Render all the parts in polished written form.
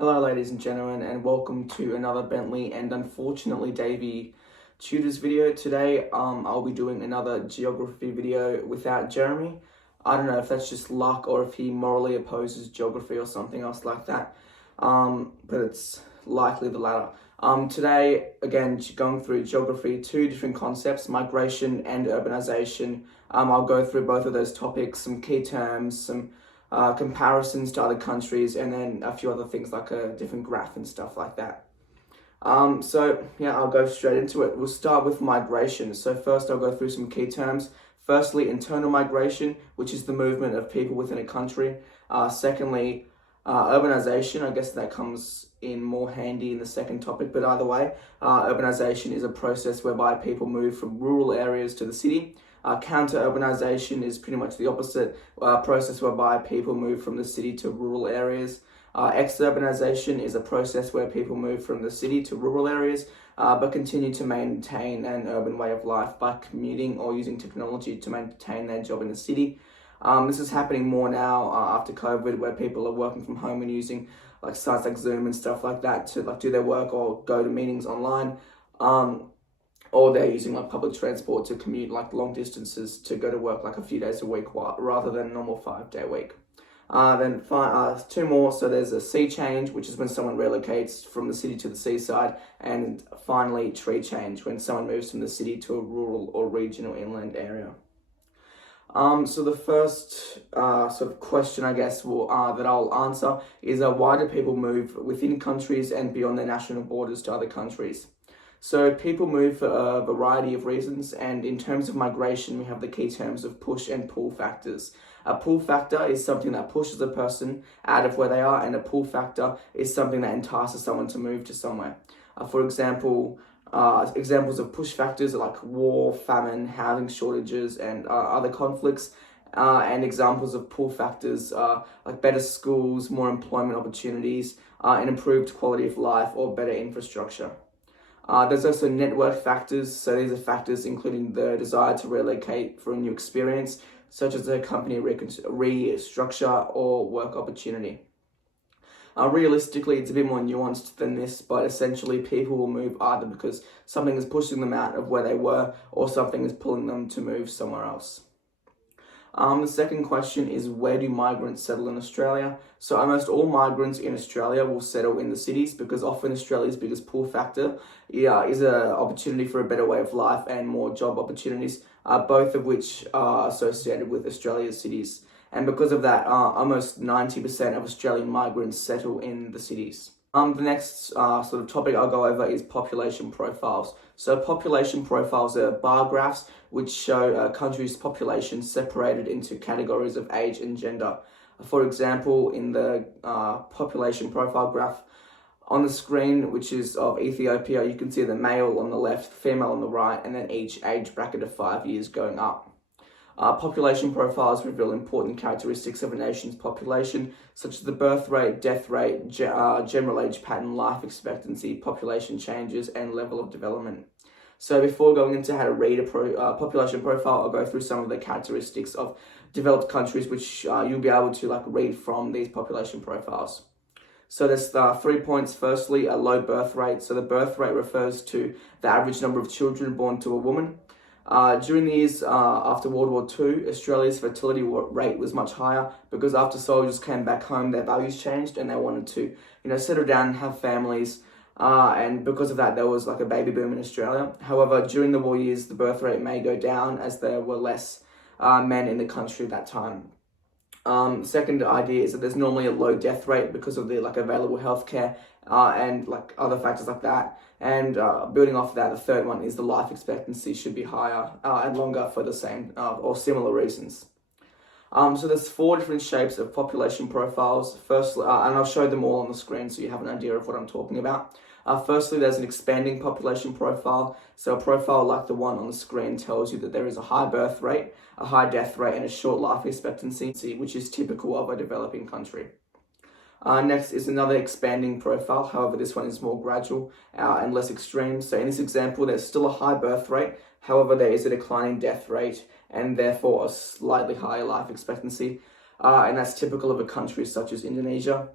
Hello ladies and gentlemen, and welcome to another Bentley and unfortunately Davey tutors video. Today I'll be doing another geography video without Jeremy. I don't know if that's just luck or if he morally opposes geography or something else like that, but it's likely the latter. Today, again, going through geography, two different concepts, migration and urbanization. I'll go through both of those topics, some key terms, some comparisons to other countries, and then a few other things like a different graph and stuff like that. So yeah, I'll go straight into it. We'll start with migration. So first I'll go through some key terms. Firstly, internal migration, which is the movement of people within a country. Secondly, urbanization. I guess that comes in more handy in the second topic, but either way, urbanization is a process whereby people move from rural areas to the city. Counter-urbanization is pretty much the opposite process whereby people move from the city to rural areas. Exurbanization is a process where people move from the city to rural areas, but continue to maintain an urban way of life by commuting or using technology to maintain their job in the city. This is happening more now after COVID, where people are working from home and using like sites like Zoom and stuff like that to like do their work or go to meetings online. Or they're using like public transport to commute like long distances to go to work like a few days a week rather than a normal 5-day week. Then two more. So there's a sea change, which is when someone relocates from the city to the seaside, and finally tree change, when someone moves from the city to a rural or regional inland area. So the first sort of question, I guess, that I'll answer is why do people move within countries and beyond their national borders to other countries? So people move for a variety of reasons, and in terms of migration, we have the key terms of push and pull factors. A pull factor is something that pushes a person out of where they are, and a pull factor is something that entices someone to move to somewhere. For example, examples of push factors are like war, famine, housing shortages, and other conflicts. And examples of pull factors are like better schools, more employment opportunities, and improved quality of life or better infrastructure. There's also network factors. So these are factors including the desire to relocate for a new experience, such as a company restructure or work opportunity. Realistically, it's a bit more nuanced than this, but essentially people will move either because something is pushing them out of where they were or something is pulling them to move somewhere else. The second question is, where do migrants settle in Australia? So almost all migrants in Australia will settle in the cities because often Australia's biggest pull factor is an opportunity for a better way of life and more job opportunities, both of which are associated with Australia's cities. And because of that, almost 90% of Australian migrants settle in the cities. The next sort of topic I'll go over is population profiles. So population profiles are bar graphs which show a country's population separated into categories of age and gender. For example, in the population profile graph on the screen, which is of Ethiopia, you can see the male on the left, female on the right, and then each age bracket of 5 years going up. Population profiles reveal important characteristics of a nation's population, such as the birth rate, death rate, general age pattern, life expectancy, population changes, and level of development. So before going into how to read a population profile, I'll go through some of the characteristics of developed countries, which you'll be able to read from these population profiles. So there's 3 points. Firstly, a low birth rate. So the birth rate refers to the average number of children born to a woman. During the years after World War II, Australia's fertility rate was much higher because after soldiers came back home, their values changed and they wanted to, settle down and have families. And because of that, there was like a baby boom in Australia. However, during the war years, the birth rate may go down as there were less men in the country at that time. Second idea is that there's normally a low death rate because of the available healthcare and other factors like that. And building off of that, the third one is the life expectancy should be higher and longer for the same or similar reasons. So there's 4 different shapes of population profiles. Firstly, and I'll show them all on the screen so you have an idea of what I'm talking about. Firstly, there's an expanding population profile. So a profile like the one on the screen tells you that there is a high birth rate, a high death rate, and a short life expectancy, which is typical of a developing country. Next is another expanding profile. However, this one is more gradual and less extreme. So in this example, there's still a high birth rate. However, there is a declining death rate and therefore a slightly higher life expectancy. And that's typical of a country such as Indonesia.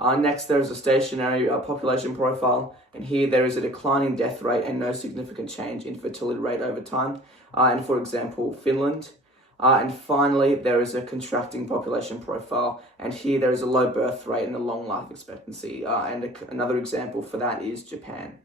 Next, there is a stationary population profile, and here there is a declining death rate and no significant change in fertility rate over time, and for example, Finland. And finally, there is a contracting population profile, and here there is a low birth rate and a long life expectancy. Another example for that is Japan.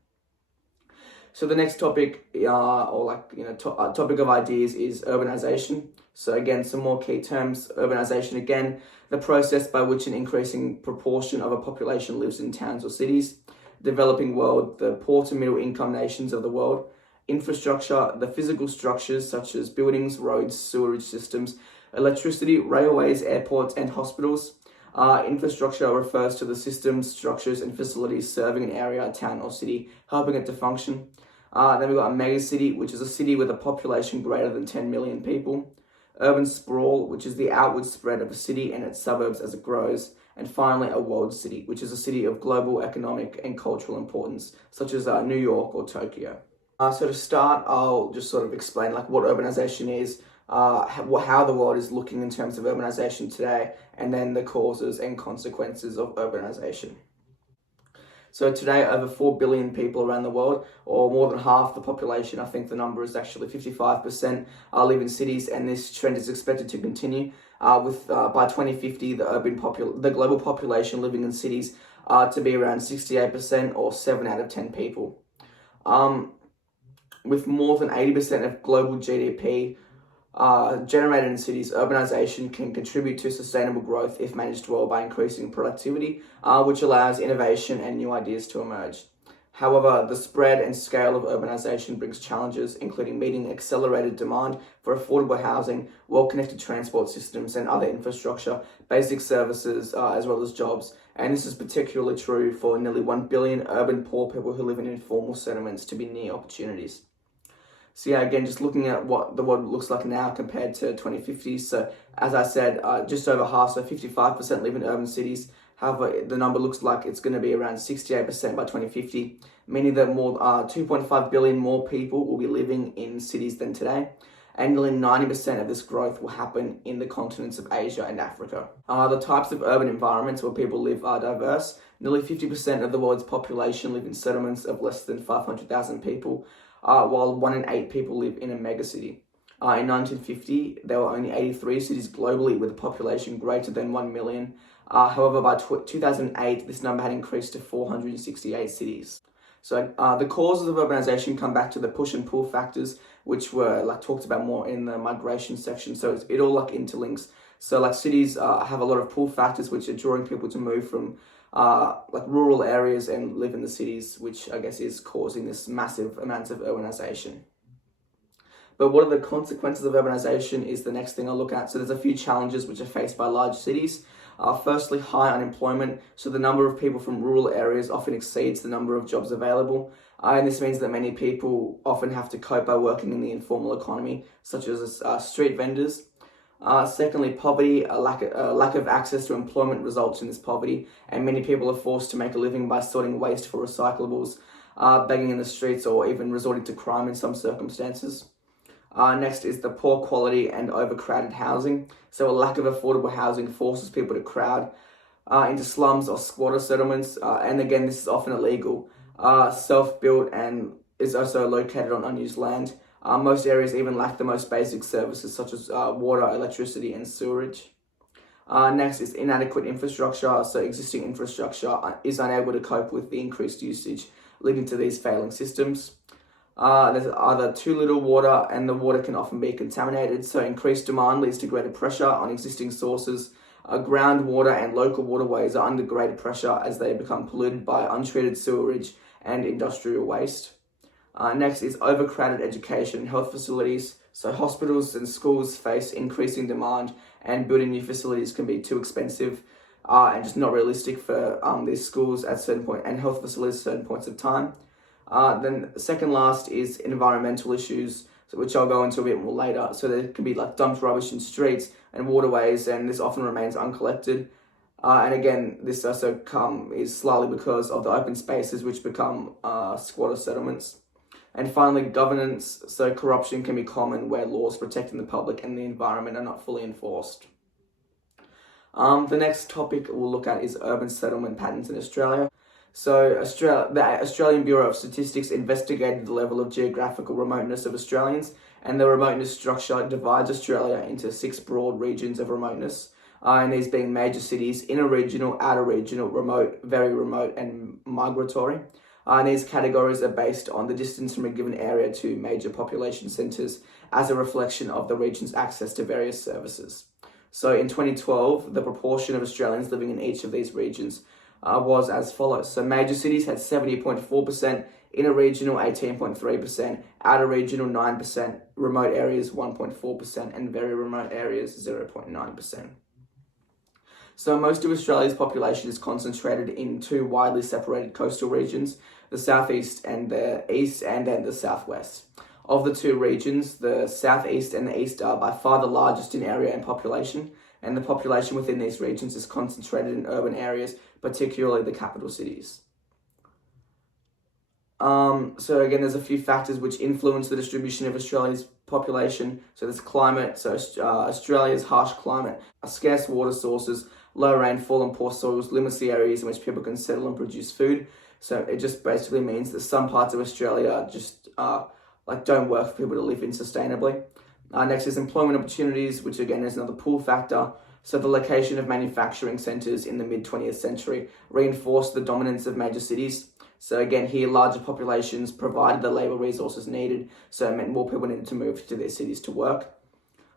So the next topic, topic of ideas is urbanization. So again, some more key terms. Urbanization, again, the process by which an increasing proportion of a population lives in towns or cities. Developing world, the poor to middle income nations of the world. Infrastructure, the physical structures such as buildings, roads, sewerage systems, electricity, railways, airports, and hospitals. Infrastructure refers to the systems, structures, and facilities serving an area, town, or city, helping it to function. Then we've got a megacity, which is a city with a population greater than 10 million people. Urban sprawl, which is the outward spread of a city and its suburbs as it grows. And finally, a world city, which is a city of global economic and cultural importance, such as New York or Tokyo. So to start, I'll just sort of explain like what urbanization is, how the world is looking in terms of urbanization today, and then the causes and consequences of urbanization. So today, over 4 billion people around the world, or more than half the population, I think the number is actually 55%, live in cities, and this trend is expected to continue. By 2050, the global population living in cities to be around 68%, or 7 out of 10 people. With more than 80% of global GDP generated in cities, urbanization can contribute to sustainable growth if managed well by increasing productivity, which allows innovation and new ideas to emerge. However, the spread and scale of urbanization brings challenges, including meeting accelerated demand for affordable housing, well-connected transport systems, and other infrastructure, basic services, as well as jobs. And this is particularly true for nearly 1 billion urban poor people who live in informal settlements to be near opportunities. So yeah, again, just looking at what the world looks like now compared to 2050. So as I said, just over half, so 55% live in urban cities. However, the number looks like it's going to be around 68% by 2050, meaning that more 2.5 billion more people will be living in cities than today. And nearly 90% of this growth will happen in the continents of Asia and Africa. The types of urban environments where people live are diverse. Nearly 50% of the world's population live in settlements of less than 500,000 people, while 1 in 8 people live in a megacity. In 1950, there were only 83 cities globally with a population greater than 1 million. However, by 2008, this number had increased to 468 cities. So the causes of urbanization come back to the push and pull factors, which were talked about more in the migration section. So it all interlinks. So cities have a lot of pull factors, which are drawing people to move from rural areas and live in the cities, which I guess is causing this massive amounts of urbanization. But what are the consequences of urbanization is the next thing I'll look at. So there's a few challenges which are faced by large cities. Firstly, high unemployment. So the number of people from rural areas often exceeds the number of jobs available. And this means that many people often have to cope by working in the informal economy, such as street vendors. Secondly, poverty, a lack of access to employment results in this poverty, and many people are forced to make a living by sorting waste for recyclables, begging in the streets, or even resorting to crime in some circumstances. Next is the poor quality and overcrowded housing. So a lack of affordable housing forces people to crowd into slums or squatter settlements, and again, this is often illegal. Self-built and is also located on unused land. Most areas even lack the most basic services such as water, electricity, and sewerage. Next is inadequate infrastructure. So existing infrastructure is unable to cope with the increased usage, leading to these failing systems. There's either too little water, and the water can often be contaminated. So increased demand leads to greater pressure on existing sources. Groundwater and local waterways are under greater pressure as they become polluted by untreated sewerage and industrial waste. Next is overcrowded education and health facilities. So hospitals and schools face increasing demand, and building new facilities can be too expensive and just not realistic for these schools at certain point and health facilities at certain points of time. Then second last is environmental issues, which I'll go into a bit more later. So there can be dumped rubbish in streets and waterways, and this often remains uncollected. And again, this also is slightly because of the open spaces which become squatter settlements. And finally, governance. So corruption can be common where laws protecting the public and the environment are not fully enforced. The next topic we'll look at is urban settlement patterns in Australia. So the Australian Bureau of Statistics investigated the level of geographical remoteness of Australians, and the remoteness structure divides Australia into 6 broad regions of remoteness, and these being major cities, inner regional, outer regional, remote, very remote, and migratory. And these categories are based on the distance from a given area to major population centres as a reflection of the region's access to various services. So in 2012, the proportion of Australians living in each of these regions was as follows. So major cities had 70.4%, inner regional 18.3%, outer regional 9%, remote areas 1.4%, and very remote areas 0.9%. So most of Australia's population is concentrated in 2 widely separated coastal regions, the southeast and the east, and then the southwest. Of the 2 regions, the southeast and the east are by far the largest in area and population, and the population within these regions is concentrated in urban areas, particularly the capital cities. So again, there's a few factors which influence the distribution of Australia's population. So there's climate, so Australia's harsh climate, scarce water sources, low rainfall and poor soils limits the areas in which people can settle and produce food. So it just basically means that some parts of Australia just don't work for people to live in sustainably. Next is employment opportunities, which again is another pull factor. So the location of manufacturing centres in the mid-20th century reinforced the dominance of major cities. So again, here larger populations provided the labour resources needed, so it meant more people needed to move to their cities to work.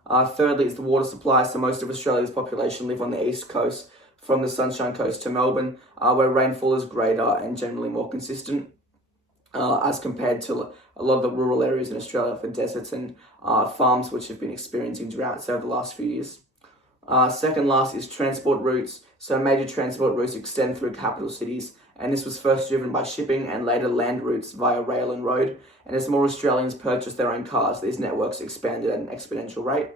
Thirdly is the water supply. So most of Australia's population live on the east coast, from the Sunshine Coast to Melbourne, where rainfall is greater and generally more consistent, as compared to a lot of the rural areas in Australia, like the deserts and farms, which have been experiencing droughts over the last few years. Second last is transport routes. So major transport routes extend through capital cities, and this was first driven by shipping and later land routes via rail and road. And as more Australians purchased their own cars, these networks expanded at an exponential rate.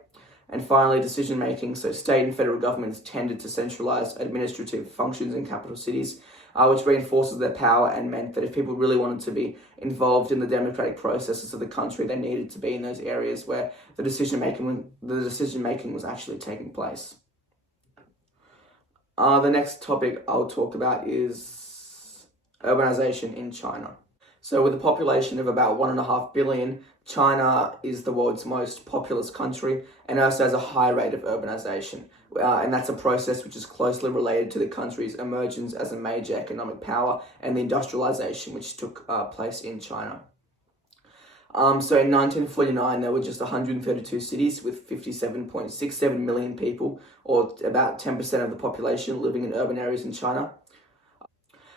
And finally, decision making. So state and federal governments tended to centralise administrative functions in capital cities, which reinforces their power and meant that if people really wanted to be involved in the democratic processes of the country, they needed to be in those areas where the decision making was actually taking place. The next topic I'll talk about is urbanization in China. So with a population of about 1.5 billion, China is the world's most populous country and also has a high rate of urbanization. And that's a process which is closely related to the country's emergence as a major economic power and the industrialization which took place in China. So in 1949, there were just 132 cities with 57.67 million people, or about 10% of the population living in urban areas in China.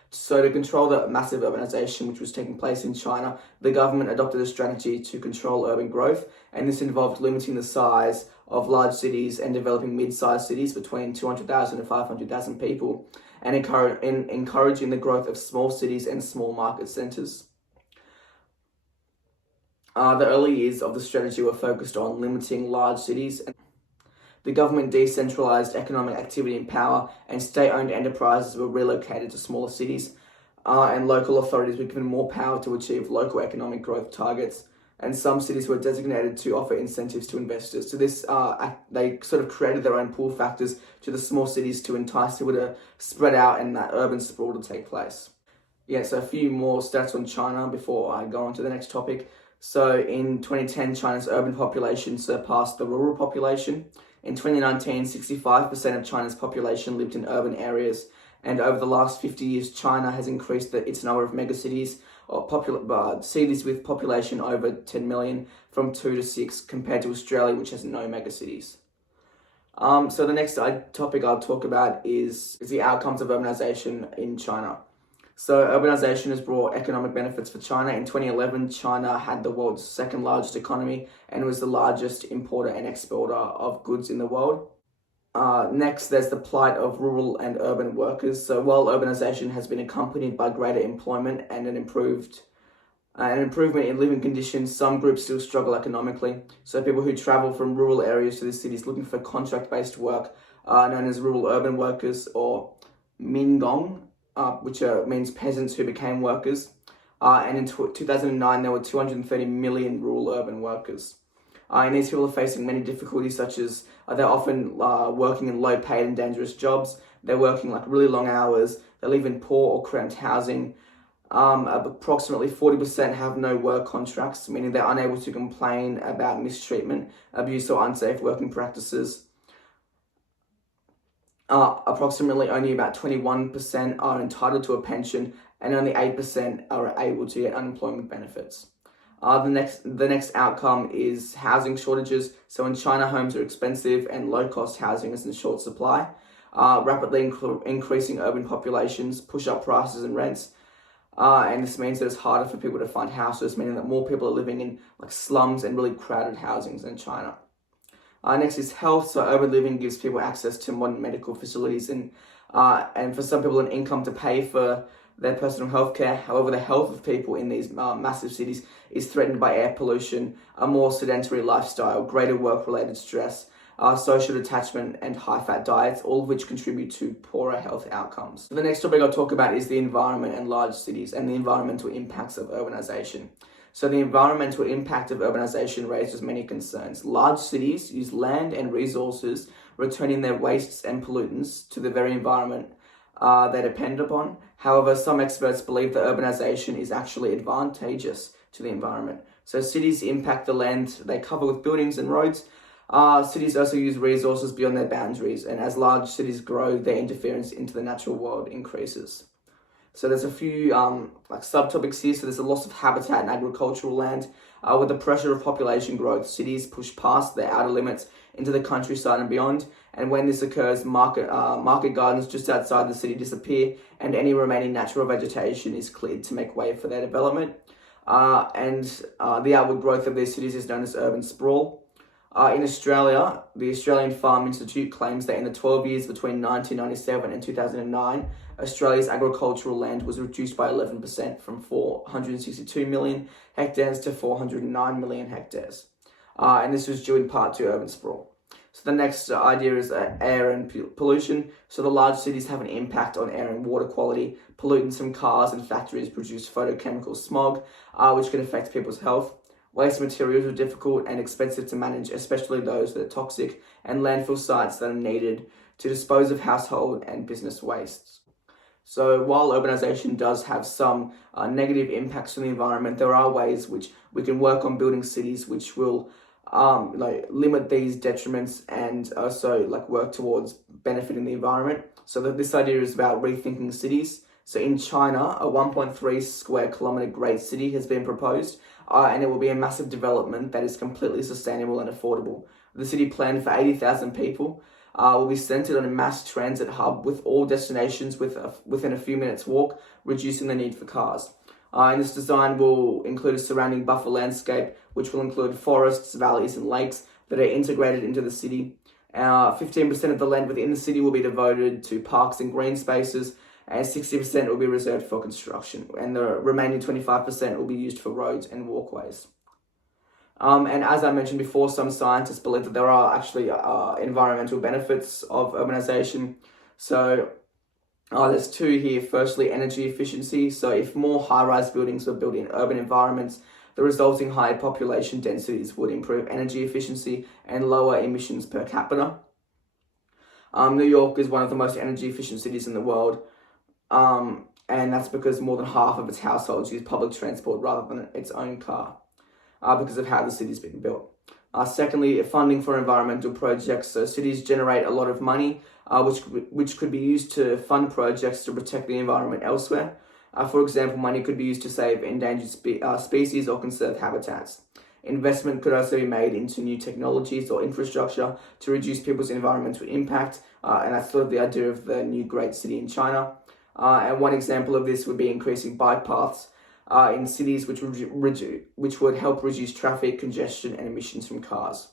So to control the massive urbanization which was taking place in China, the government adopted a strategy to control urban growth, and this involved limiting the size of large cities and developing mid-sized cities between 200,000 and 500,000 people, and encouraging the growth of small cities and small market centres. The early years of the strategy were focused on limiting large cities. The government decentralised economic activity and power, and state-owned enterprises were relocated to smaller cities, and local authorities were given more power to achieve local economic growth targets, and some cities were designated to offer incentives to investors. So this, they sort of created their own pull factors to the small cities to entice people to spread out and that urban sprawl to take place. Yeah, so a few more stats on China before I go on to the next topic. So in 2010, China's urban population surpassed the rural population. In 2019, 65% of China's population lived in urban areas, and over the last 50 years, China has increased its number of megacities, or cities with population over 10 million, from 2 to 6, compared to Australia, which has no megacities. So the next topic I'll talk about is the outcomes of urbanization in China. So urbanization has brought economic benefits for China. In 2011, China had the world's second largest economy and was the largest importer and exporter of goods in the world. Next, there's the plight of rural and urban workers. So while urbanization has been accompanied by greater employment and an improvement in living conditions, some groups still struggle economically. So people who travel from rural areas to the cities looking for contract-based work are known as rural-urban workers, or Mingong, which means peasants who became workers. And in 2009, there were 230 million rural-urban workers. And these people are facing many difficulties, such as they're often working in low-paid and dangerous jobs. They're working like really long hours. They live in poor or cramped housing. Approximately 40% have no work contracts, meaning they're unable to complain about mistreatment, abuse, or unsafe working practices. Approximately only about 21% are entitled to a pension, and only 8% are able to get unemployment benefits. The next outcome is housing shortages. So in China, homes are expensive and low-cost housing is in short supply. Rapidly increasing urban populations push up prices and rents. And this means that it's harder for people to find houses, meaning that more people are living in like slums and really crowded housings in China. Next is health. So urban living gives people access to modern medical facilities and for some people an income to pay for their personal health care. However, the health of people in these massive cities is threatened by air pollution, a more sedentary lifestyle, greater work-related stress, social detachment, and high-fat diets, all of which contribute to poorer health outcomes. The next topic I'll talk about is the environment and large cities and the environmental impacts of urbanization. So the environmental impact of urbanization raises many concerns. Large cities use land and resources, returning their wastes and pollutants to the very environment they depend upon. However, some experts believe that urbanization is actually advantageous to the environment. So cities impact the land they cover with buildings and roads. Cities also use resources beyond their boundaries, and as large cities grow, their interference into the natural world increases. So there's a few like subtopics here. So there's a loss of habitat and agricultural land. With the pressure of population growth, cities push past their outer limits into the countryside and beyond. And when this occurs, market gardens just outside the city disappear, and any remaining natural vegetation is cleared to make way for their development. The outward growth of these cities is known as urban sprawl. In Australia, the Australian Farm Institute claims that in the 12 years between 1997 and 2009, Australia's agricultural land was reduced by 11% from 462 million hectares to 409 million hectares. And this was due in part to urban sprawl. So the next idea is air and pollution. So the large cities have an impact on air and water quality. Pollutants from cars and factories produce photochemical smog, which can affect people's health. Waste materials are difficult and expensive to manage, especially those that are toxic, and landfill sites that are needed to dispose of household and business wastes. So while urbanization does have some negative impacts on the environment, there are ways which we can work on building cities which will limit these detriments and also work towards benefiting the environment. So this idea is about rethinking cities. So in China, a 1.3 square kilometer great city has been proposed, and it will be a massive development that is completely sustainable and affordable. The city planned for 80,000 people will be centered on a mass transit hub with all destinations within a few minutes walk, reducing the need for cars. And this design will include a surrounding buffer landscape, which will include forests, valleys, and lakes that are integrated into the city. 15% of the land within the city will be devoted to parks and green spaces, and 60% will be reserved for construction, and the remaining 25% will be used for roads and walkways. And as I mentioned before, some scientists believe that there are actually environmental benefits of urbanization. So there's two here. Firstly, energy efficiency. So if more high-rise buildings were built in urban environments, the resulting higher population densities would improve energy efficiency and lower emissions per capita. New York is one of the most energy efficient cities in the world. And that's because more than half of its households use public transport rather than its own car, because of how the city's been built. Secondly, funding for environmental projects. So cities generate a lot of money, which could be used to fund projects to protect the environment elsewhere. For example, money could be used to save endangered species or conserve habitats. Investment could also be made into new technologies or infrastructure to reduce people's environmental impact, and that's sort of the idea of the new great city in China. And one example of this would be increasing bike paths in cities, which would help reduce traffic congestion and emissions from cars.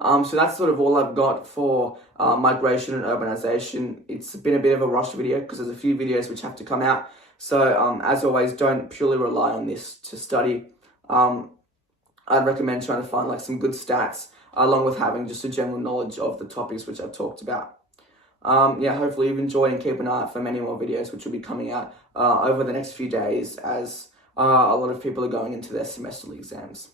So that's sort of all I've got for migration and urbanization. It's been a bit of a rush video because there's a few videos which have to come out. So as always, don't purely rely on this to study. I'd recommend trying to find some good stats along with having just a general knowledge of the topics which I've talked about. Hopefully you've enjoyed, and keep an eye out for many more videos which will be coming out over the next few days as a lot of people are going into their semesterly exams.